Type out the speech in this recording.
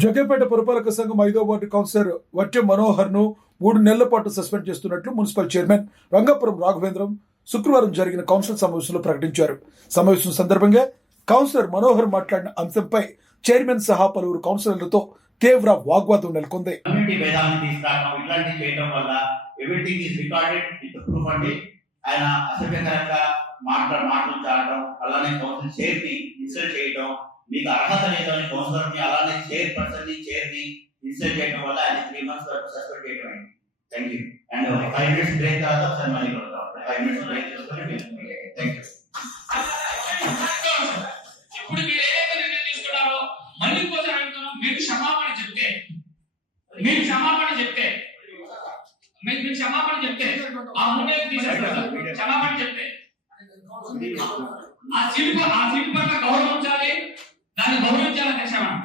జగ్గేపేట పురపాలక సంఘం ఐదో వార్డు కౌన్సిలర్ వట్టె మనోహర్ను మూడు నెలల పాటు సస్పెండ్ చేస్తున్నట్లు మున్సిపల్ చైర్మన్ రంగాపురం రాఘవేంద్రం శుక్రవారం జరిగిన కౌన్సిల్ సమావేశంలో ప్రకటించారు. సమావేశం సందర్భంగా కౌన్సిలర్ మనోహర్ మాట్లాడిన అంశంపై చైర్మన్ సహా పలువురు కౌన్సిలర్లతో తీవ్ర వాగ్వాదం నెలకొంది. ఆయన అసభ్యకరంగా మాటలు చాడటం అలానే కౌన్సిల్ చైర్ని ఇన్సల్ట్ చేయడం మీకు అర్హత లేదని కౌన్సిలర్ని అలానే చైర్ పర్సన్ని చైర్ని చైర్ ఇన్సల్ట్ చేయడం వల్ల ఆయన త్రీ మంత్స్ వరకు సస్పెండ్ చేయడం అయింది. థ్యాంక్ యూ అండ్ ఒక ఫైవ్ మినిట్స్ బ్రేక్ తర్వాత ఒకసారి మళ్ళీ కొడతాం ఫైవ్ మినిట్స్ బ్రేక్ తీసుకొని థ్యాంక్ యూ ఇప్పుడు మీరు ఏదైతే నిర్ణయం తీసుకున్నారో మళ్ళీ కోసం అడుగుతున్నాం. మీకు క్షమాపణ చెప్తే మీకు క్షమాపణ చెప్తే మీకు మీకు క్షమాపణ చెప్తే ఆ ముందే తీసేస్తారు. క్షమాపణ చెప్తే ఆ శిల్ప ఆ శిల్పంగా గౌరవించాలి దాన్ని గౌరవించాలి అధ్యక్ష మనం